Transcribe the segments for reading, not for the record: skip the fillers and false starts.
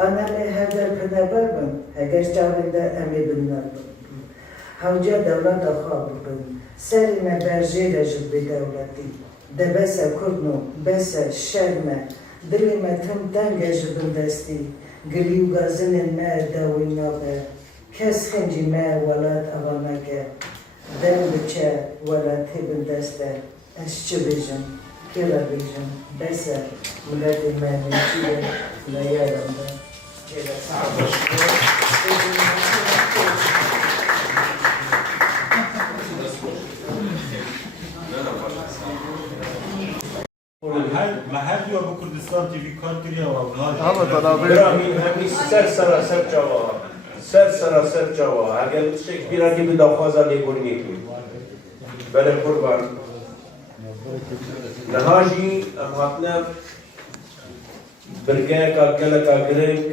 أنا لهذا البنابر هجاش تعرض أمي بالنبر هوجا دولة خابر سالنا برجيرة جد بدولتي دبسا كردنو بسا شرمة دلما تم تنجا جبن دستي قليو غازن الماء داوي نابا كاس خنجي ماء ولاد أغاناكا دم بچا ولاد هبن دستا أشج بيجن كلا بيجن بسا ولاد الماء نشيا لا يالم دا كلا صعبة محل یا با کردستان تیوی کار کردی و اولاد همی سر سراسر جوا اگر شک بیرانی به داخوازا لیگونی کنی بله قربان نهاجی امهاتنا برگه که گله که گرنگ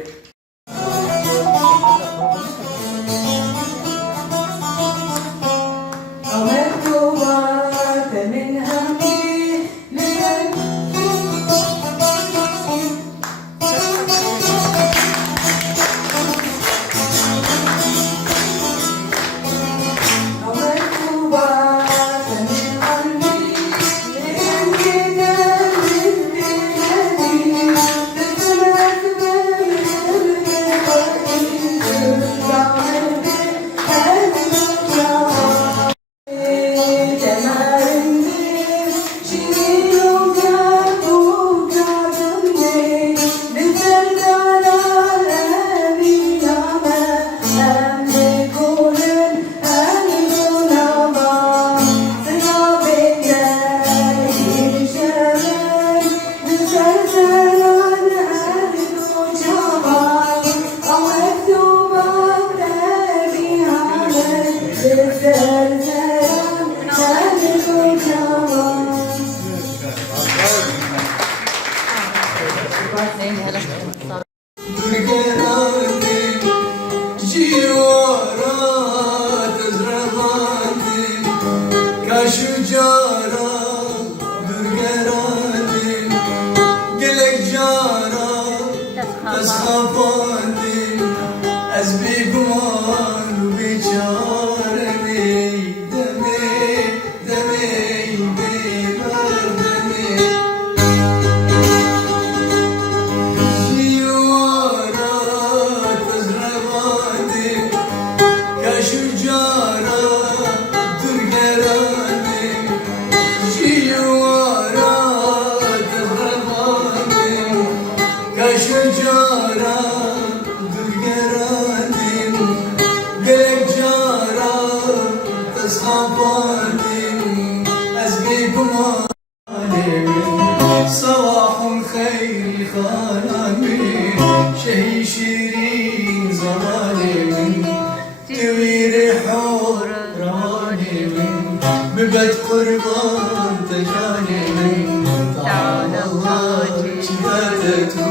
ببد قربان تجاني من تعال الله جدادته